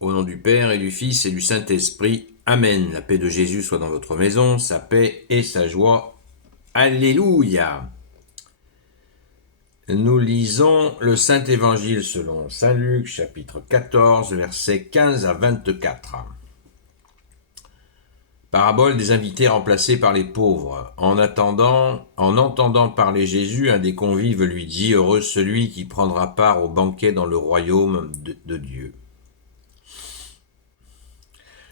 Au nom du Père et du Fils et du Saint-Esprit. Amen. La paix de Jésus soit dans votre maison, sa paix et sa joie. Alléluia. Nous lisons le Saint-Évangile selon Saint Luc, chapitre 14, versets 15 à 24. Parabole des invités remplacés par les pauvres. En entendant parler Jésus, un des convives lui dit « Heureux celui qui prendra part au banquet dans le royaume de Dieu ».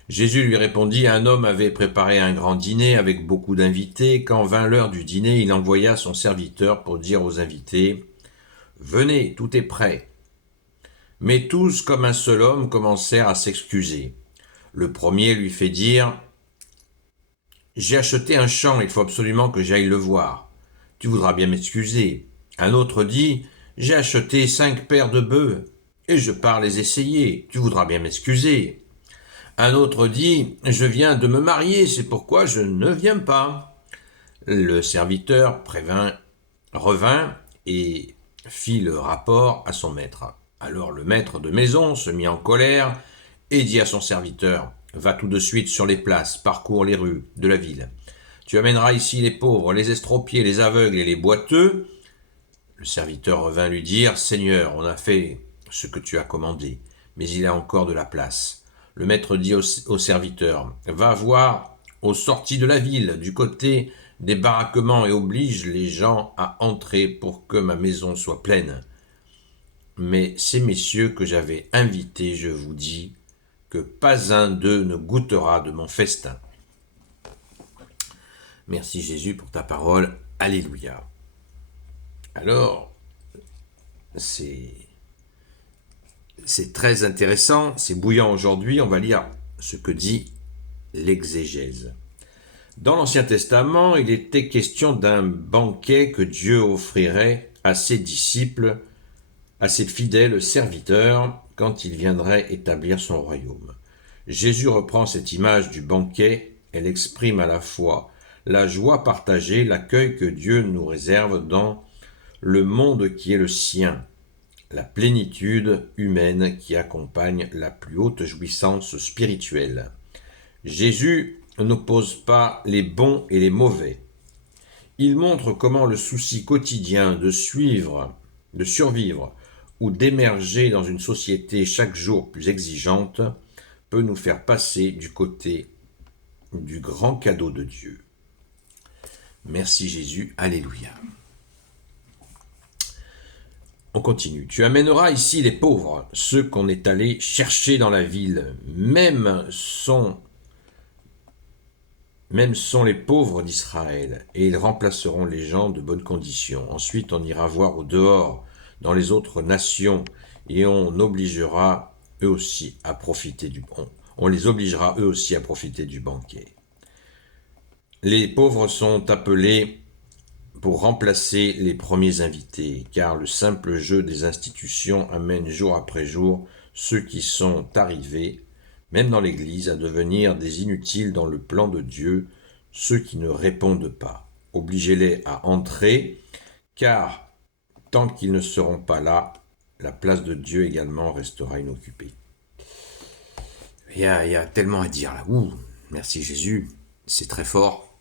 Jésus lui répondit, un homme avait préparé un grand dîner avec beaucoup d'invités. Quand vint l'heure du dîner, il envoya son serviteur pour dire aux invités, venez, tout est prêt. Mais tous, comme un seul homme, commencèrent à s'excuser. Le premier lui fait dire, j'ai acheté un champ, il faut absolument que j'aille le voir. Tu voudras bien m'excuser. Un autre dit, j'ai acheté 5 paires de bœufs, et je pars les essayer. Tu voudras bien m'excuser. Un autre dit, je viens de me marier, c'est pourquoi je ne viens pas. Le serviteur revint et fit le rapport à son maître. Alors le maître de maison se mit en colère et dit à son serviteur, va tout de suite sur les places, parcours les rues de la ville. Tu amèneras ici les pauvres, les estropiés, les aveugles et les boiteux. Le serviteur revint lui dire, Seigneur, on a fait ce que tu as commandé, mais il y a encore de la place. Le maître dit au serviteur, va voir aux sorties de la ville, du côté des baraquements, et oblige les gens à entrer pour que ma maison soit pleine. Mais ces messieurs que j'avais invités, je vous dis, que pas un d'eux ne goûtera de mon festin. Merci Jésus pour ta parole. Alléluia. Alors, c'est très intéressant, c'est bouillant aujourd'hui. On va lire ce que dit l'exégèse. Dans l'Ancien Testament, il était question d'un banquet que Dieu offrirait à ses disciples, à ses fidèles serviteurs, quand il viendrait établir son royaume. Jésus reprend cette image du banquet, elle exprime à la fois la joie partagée, l'accueil que Dieu nous réserve dans le monde qui est le sien, la plénitude humaine qui accompagne la plus haute jouissance spirituelle. Jésus n'oppose pas les bons et les mauvais. Il montre comment le souci quotidien de survivre ou d'émerger dans une société chaque jour plus exigeante peut nous faire passer du côté du grand cadeau de Dieu. Merci Jésus, alléluia. On continue. Tu amèneras ici les pauvres, ceux qu'on est allé chercher dans la ville, même sont les pauvres d'Israël, et ils remplaceront les gens de bonne condition. Ensuite, on ira voir au dehors, dans les autres nations, et on les obligera eux aussi à profiter du banquet. Les pauvres sont appelés pour remplacer les premiers invités, car le simple jeu des institutions amène jour après jour ceux qui sont arrivés, même dans l'Église, à devenir des inutiles dans le plan de Dieu, ceux qui ne répondent pas. Obligez-les à entrer, car tant qu'ils ne seront pas là, la place de Dieu également restera inoccupée. Il y a tellement à dire là. Merci Jésus, c'est très fort.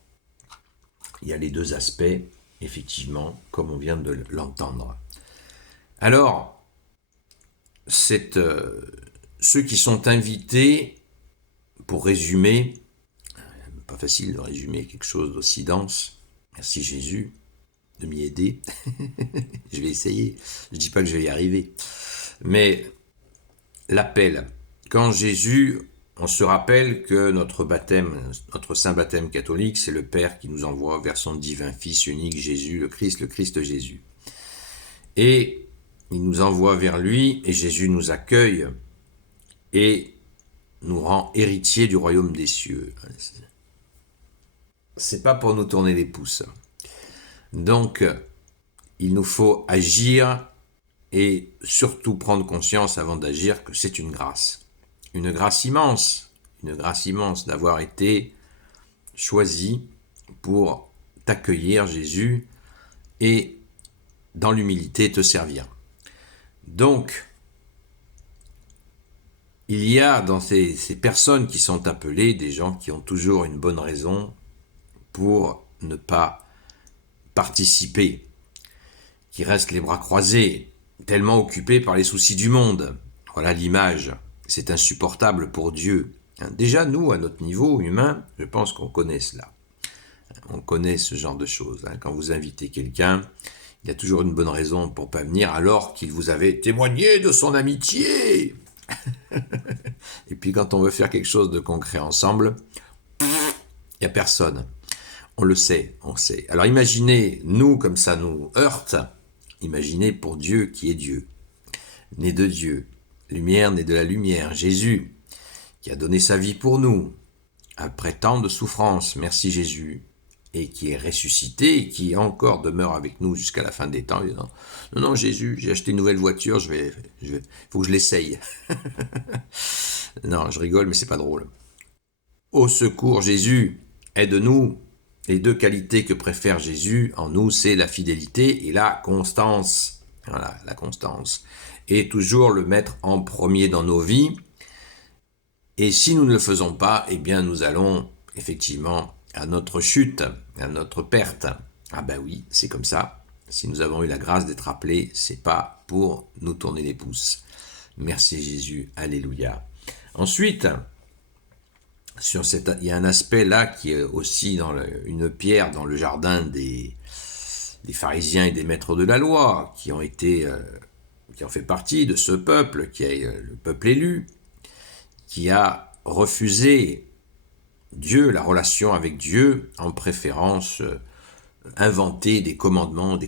Il y a les deux aspects, effectivement, comme on vient de l'entendre. Alors, ceux qui sont invités, pour résumer, pas facile de résumer quelque chose d'aussi dense, merci Jésus de m'y aider, je vais essayer, je ne dis pas que je vais y arriver, mais l'appel, quand Jésus, on se rappelle que notre saint baptême catholique, c'est le Père qui nous envoie vers son divin Fils unique Jésus, le Christ Jésus. Et il nous envoie vers lui, et Jésus nous accueille et nous rend héritiers du royaume des cieux. C'est pas pour nous tourner les pouces. Donc, il nous faut agir et surtout prendre conscience avant d'agir que c'est une grâce immense d'avoir été choisi pour t'accueillir, Jésus, et dans l'humilité te servir. Donc, Il y a dans ces personnes qui sont appelées des gens qui ont toujours une bonne raison pour ne pas participer, qui restent les bras croisés, tellement occupés par les soucis du monde. Voilà l'image. C'est insupportable pour Dieu. Déjà, nous, à notre niveau humain, je pense qu'on connaît cela. On connaît ce genre de choses. Quand vous invitez quelqu'un, il y a toujours une bonne raison pour ne pas venir alors qu'il vous avait témoigné de son amitié. Et puis quand on veut faire quelque chose de concret ensemble, il n'y a personne. On le sait, on sait. Alors imaginez, nous, comme ça nous heurte, imaginez pour Dieu qui est Dieu, né de Dieu, lumière née de la lumière, Jésus, qui a donné sa vie pour nous, après tant de souffrances, merci Jésus, et qui est ressuscité, et qui encore demeure avec nous jusqu'à la fin des temps. Non, non, non, Jésus, j'ai acheté une nouvelle voiture, faut que je l'essaye. Non, je rigole, mais c'est pas drôle. Au secours, Jésus, aide-nous. Les deux qualités que préfère Jésus en nous, c'est la fidélité et la constance. Voilà, la constance. Et toujours le mettre en premier dans nos vies. Et si nous ne le faisons pas, eh bien nous allons effectivement à notre chute, à notre perte. Ah ben oui, c'est comme ça. Si nous avons eu la grâce d'être appelés, c'est pas pour nous tourner les pouces. Merci Jésus, alléluia. Ensuite, il y a un aspect là qui est aussi une pierre dans le jardin des pharisiens et des maîtres de la loi, qui ont fait partie de ce peuple, qui est le peuple élu, qui a refusé Dieu, la relation avec Dieu, en préférence inventer des commandements,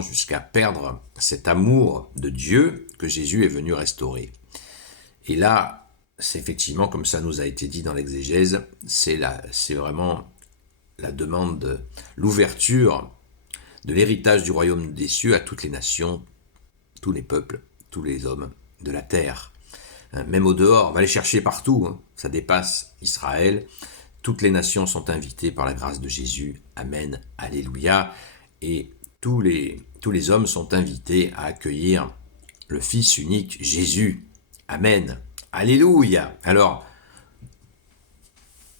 jusqu'à perdre cet amour de Dieu que Jésus est venu restaurer. Et là, c'est effectivement, comme ça nous a été dit dans l'exégèse, c'est vraiment la demande, l'ouverture de l'héritage du royaume des cieux à toutes les nations, tous les peuples, tous les hommes de la terre. Même au dehors, on va les chercher partout, ça dépasse Israël. Toutes les nations sont invitées par la grâce de Jésus. Amen, alléluia. Et tous les hommes sont invités à accueillir le Fils unique Jésus. Amen. Alléluia. Alors,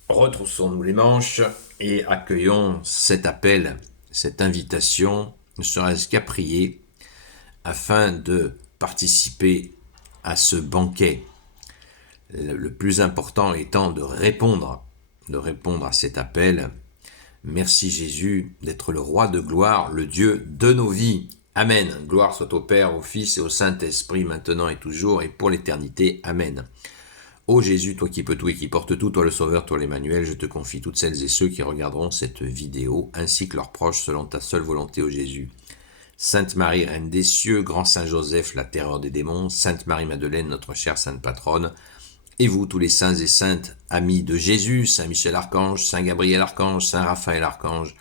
retroussons-nous les manches et accueillons cet appel, cette invitation, ne serait-ce qu'à prier, afin de participer à ce banquet. Le plus important étant de répondre à cet appel. Merci Jésus d'être le roi de gloire, le Dieu de nos vies. Amen. Gloire soit au Père, au Fils et au Saint-Esprit, maintenant et toujours et pour l'éternité. Amen. Ô Jésus, toi qui peux tout et qui portes tout, toi le Sauveur, toi l'Emmanuel, je te confie toutes celles et ceux qui regarderont cette vidéo, ainsi que leurs proches, selon ta seule volonté, ô Jésus. Sainte Marie, Reine des cieux, grand Saint Joseph, la terreur des démons, Sainte Marie-Madeleine, notre chère Sainte Patronne, et vous, tous les saints et saintes, amis de Jésus, Saint Michel Archange, Saint Gabriel Archange, Saint Raphaël Archange,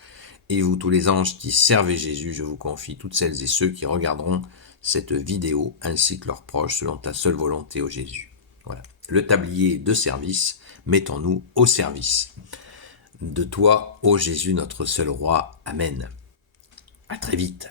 et vous, tous les anges qui servez Jésus, je vous confie toutes celles et ceux qui regarderont cette vidéo, ainsi que leurs proches, selon ta seule volonté, ô Jésus. Voilà. Le tablier de service, mettons-nous au service de toi, ô Jésus, notre seul roi. Amen. À très vite.